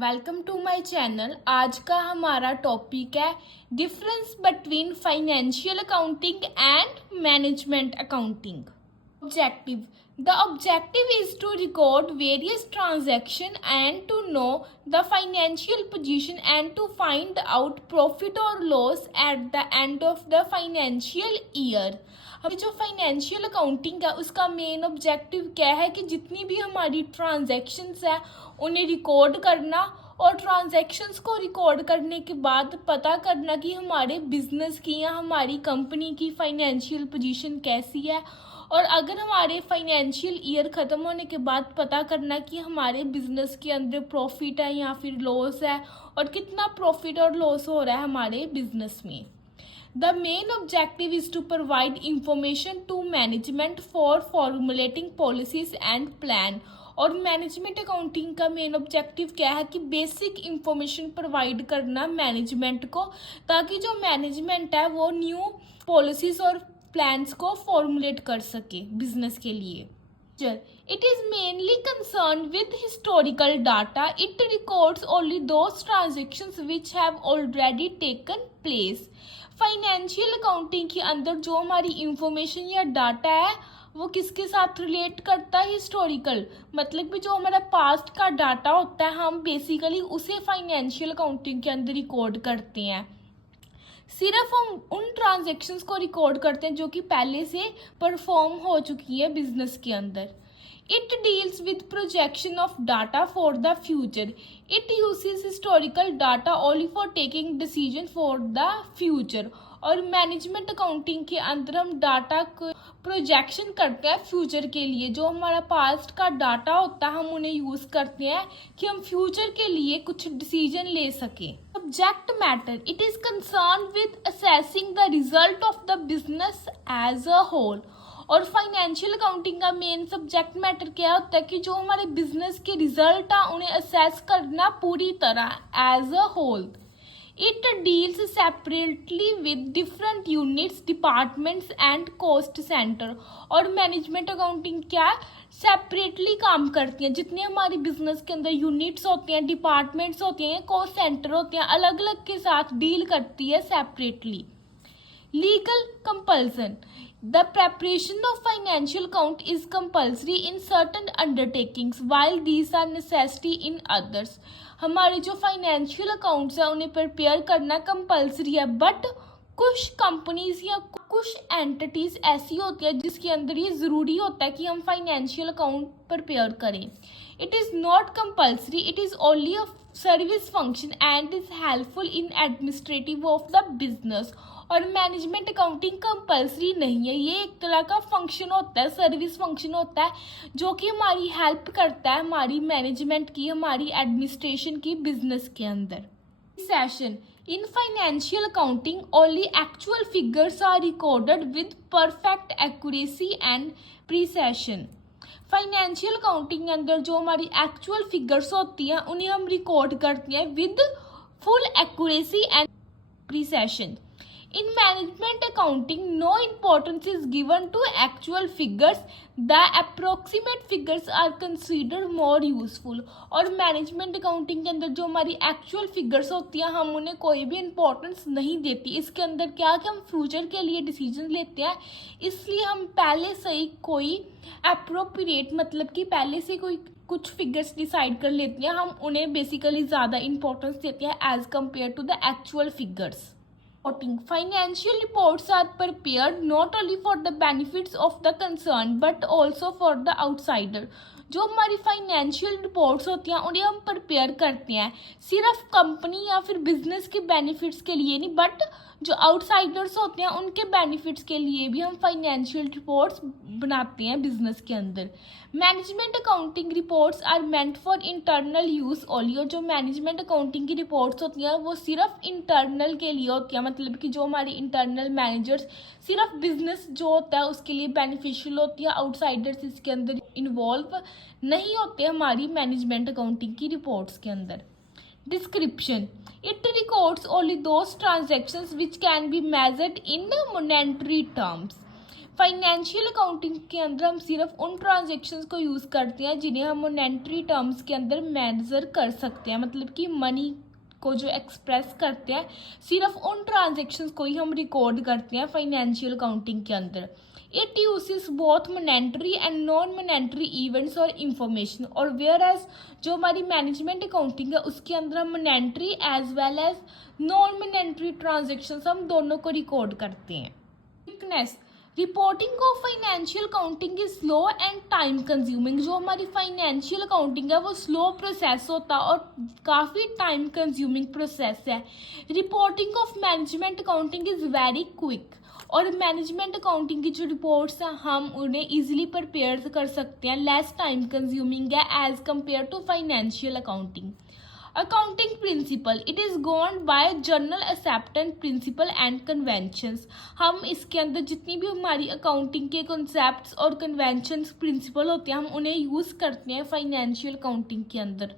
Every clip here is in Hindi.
Welcome to my channel. आज का हमारा टॉपिक है difference between financial accounting and management accounting. Objective: the objective is to record various transaction and to know the financial position and to find out profit और loss at the end of the financial year. हमें जो फाइनेंशियल अकाउंटिंग है उसका मेन ऑब्जेक्टिव क्या है कि जितनी भी हमारी ट्रांजैक्शंस है उन्हें रिकॉर्ड करना और ट्रांजैक्शंस को रिकॉर्ड करने के बाद पता करना कि हमारे बिजनेस की या हमारी कंपनी की फाइनेंशियल पोजीशन कैसी है, और अगर हमारे फाइनेंशियल ईयर ख़त्म होने के बाद पता करना कि हमारे बिजनेस के अंदर प्रॉफिट है या फिर लॉस है और कितना प्रॉफिट और लॉस हो रहा है हमारे बिजनेस में। The main objective is to provide information to management for formulating policies and plan। और मैनेजमेंट अकाउंटिंग का मेन ऑब्जेक्टिव क्या है कि बेसिक इंफॉर्मेशन प्रोवाइड करना मैनेजमेंट को, ताकि जो मैनेजमेंट है वो न्यू पॉलिसीज और प्लान्स को फॉर्मुलेट कर सके बिजनेस के लिए। It is mainly concerned with historical data. It records only those transactions which have already taken place। Financial accounting के अंदर जो हमारी इंफॉर्मेशन या डाटा है वो किसके साथ रिलेट करता है? हिस्टोरिकल, मतलब कि जो हमारा पास्ट का डाटा होता है हम बेसिकली उसे फाइनेंशियल अकाउंटिंग के अंदर रिकॉर्ड करते हैं। सिर्फ हम उन ट्रांजैक्शंस को रिकॉर्ड करते हैं जो कि पहले से परफॉर्म हो चुकी है बिजनेस के अंदर। It deals with projection of data for the future. It uses historical data only for taking decision for the future। और मैनेजमेंट अकाउंटिंग के अंदर हम डाटा को प्रोजेक्शन करते हैं फ्यूचर के लिए। जो हमारा पास्ट का डाटा होता है हम उन्हें यूज़ करते हैं कि हम फ्यूचर के लिए कुछ डिसीजन ले सकें। Subject matter: it is concern with assessing the result of the business as a whole. और फाइनेंशियल अकाउंटिंग का मेन सब्जेक्ट मैटर क्या होता है कि जो हमारे बिजनेस के रिजल्ट है उन्हें असेस करना पूरी तरह as a whole. It deals separately with different units, departments and cost centre. और मैनेजमेंट अकाउंटिंग क्या सेपरेटली काम करती हैं, जितने हमारी बिजनेस के अंदर यूनिट्स होते हैं, डिपार्टमेंट्स होते हैं, कॉस्ट सेंटर होते हैं, अलग अलग के साथ डील करती है separately. Legal compulsion: The preparation of financial account is compulsory in certain undertakings while these are necessary in others। हमारे जो फाइनेंशियल अकाउंट्स है उन्हें प्रिपेयर करना कंपल्सरी है, बट कुछ कंपनीज या कुछ एंटिटीज ऐसी होती है जिसके अंदर ये ज़रूरी होता है कि हम फाइनेंशियल अकाउंट प्रिपेयर करें। It is not compulsory, it is only a service function and is helpful in administrative of the business. और मैनेजमेंट अकाउंटिंग कंपल्सरी नहीं है, ये एक तरह का फंक्शन होता है, सर्विस फंक्शन होता है जो कि हमारी हेल्प करता है हमारी मैनेजमेंट की, हमारी एडमिनिस्ट्रेशन की बिजनेस के अंदर। Session: in financial accounting only actual figures are recorded with perfect accuracy and precision. Financial accounting के अंदर जो हमारी एक्चुअल फिगर्स होती हैं उन्हें हम रिकॉर्ड करते हैं with full accuracy and precision. In management accounting, no importance is given to actual figures. The approximate figures are considered more useful। और मैनेजमेंट अकाउंटिंग के अंदर जो हमारी एक्चुअल फिगर्स होती हैं हम उन्हें कोई भी इम्पोर्टेंस नहीं देती। इसके अंदर क्या कि हम फ्यूचर के लिए डिसीजन लेते हैं, इसलिए हम पहले से ही कोई अप्रोप्रिएट, मतलब कि पहले से कोई कुछ फिगर्स डिसाइड कर लेते हैं, हम उन्हें बेसिकली ज़्यादा इंपॉर्टेंस देते हैं as compare to the actual figures. Financial reports are prepared not only for the benefits of the concerned but also for the outsider। जो हमारी फाइनेंशियल रिपोर्ट्स होती हैं उन्हें हम प्रिपेयर करते हैं सिर्फ कंपनी या फिर बिजनेस के बेनिफिट्स के लिए नहीं, बट जो आउटसाइडर्स होते हैं उनके बेनिफिट्स के लिए भी हम फाइनेंशियल रिपोर्ट्स बनाते हैं बिजनेस के अंदर। Management accounting reports are meant for internal use only. और जो मैनेजमेंट अकाउंटिंग की रिपोर्ट्स होती हैं वो सिर्फ इंटरनल के लिए होती हैं, मतलब कि जो हमारे इंटरनल मैनेजर्स, सिर्फ बिजनेस जो होता है उसके लिए बेनिफिशियल होती है, आउटसाइडर्स इसके अंदर इन्वॉल्व नहीं होते हमारी मैनेजमेंट अकाउंटिंग की रिपोर्ट्स के अंदर। Description: it records only those transactions which can be measured in monetary terms. Financial accounting के अंदर हम सिर्फ उन ट्रांजेक्शन्स को यूज़ करते हैं जिन्हें हम मॉनेटरी टर्म्स के अंदर मेजर कर सकते हैं, मतलब कि मनी को जो एक्सप्रेस करते हैं सिर्फ उन ट्रांजेक्शन्स को ही हम रिकॉर्ड करते हैं फाइनेंशियल अकाउंटिंग के अंदर। It uses both monetary and non monetary events और इंफॉर्मेशन, और वेयर एज जो हमारी मैनेजमेंट अकाउंटिंग है उसके अंदर हम monetary as well as non monetary transactions हम दोनों को रिकॉर्ड करते हैं। Weakness, reporting of financial accounting is slow and time consuming. जो हमारी फाइनेंशियल अकाउंटिंग है वो स्लो प्रोसेस होता है और काफ़ी टाइम कंज्यूमिंग प्रोसेस है। Reporting of management accounting is very quick, और मैनेजमेंट अकाउंटिंग की जो रिपोर्ट्स हैं हम उन्हें ईजिली प्रिपेयर कर सकते हैं, लेस टाइम कंज्यूमिंग है as compare to financial accounting. Accounting principle, it is governed by general acceptance principle and conventions. हम इसके अंदर जितनी भी हमारी अकाउंटिंग के कॉन्सेप्ट्स और कन्वेंशंस प्रिंसिपल होते हैं हम उन्हें यूज़ करते हैं फाइनेंशियल अकाउंटिंग के अंदर।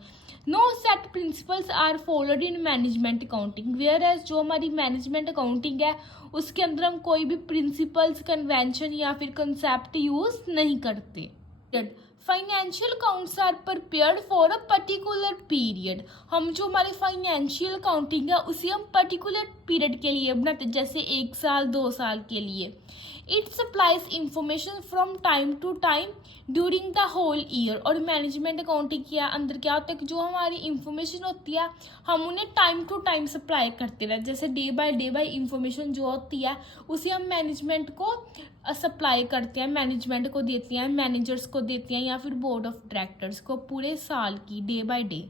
No set principles are followed in management accounting, whereas जो हमारी मैनेजमेंट अकाउंटिंग है उसके अंदर हम कोई भी प्रिंसिपल्स, कन्वेंशन या फिर कंसेप्ट यूज़ नहीं करते। Financial accounts are prepared for a particular period. हम जो हमारे फाइनेंशियल अकाउंटिंग है उसे हम पर्टिकुलर पीरियड के लिए बनाते हैं, जैसे 1 साल 2 साल के लिए। It supplies information from time to time during the whole year. और मैनेजमेंट अकाउंटिंग के अंदर क्या होता है कि जो हमारी इंफॉर्मेशन होती है हम उन्हें टाइम टू टाइम सप्लाई करते रहते, जैसे डे बाय इंफॉर्मेशन जो होती है उसे हम मैनेजमेंट को सप्लाई करते हैं, मैनेजमेंट को देते हैं, मैनेजर्स को देते हैं या फिर बोर्ड ऑफ डायरेक्टर्स को पूरे साल की day by day.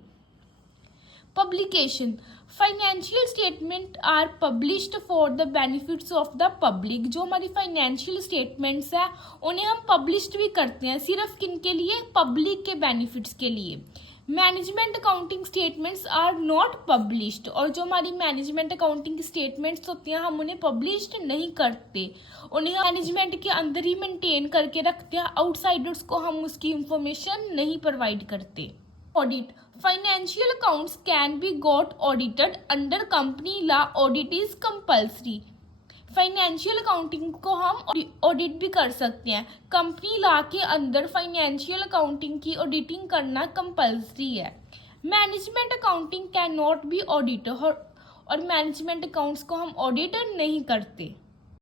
Publication, financial statement are published for the benefits of the public. जो हमारी फाइनेंशियल स्टेटमेंट्स है उन्हें हम पब्लिश्ड भी करते हैं, सिर्फ किन के लिए? पब्लिक के बेनिफिट्स के लिए। Management accounting statements are not published, और जो हमारी मैनेजमेंट अकाउंटिंग स्टेटमेंट्स होती हैं हम उन्हें पब्लिश्ड नहीं करते, उन्हें मैनेजमेंट के अंदर ही मेंटेन करके रखते हैं, आउटसाइडर्स को हम उसकी इंफॉर्मेशन नहीं प्रोवाइड करते। Audit, financial accounts can be got audited under company law, audit is compulsory. Financial accounting को हम ऑडिट भी कर सकते हैं, कंपनी लॉ के अंदर फाइनेंशियल अकाउंटिंग की ऑडिटिंग करना कंपल्सरी है। Management accounting can not be auditor, और मैनेजमेंट अकाउंट्स को हम ऑडिट नहीं करते।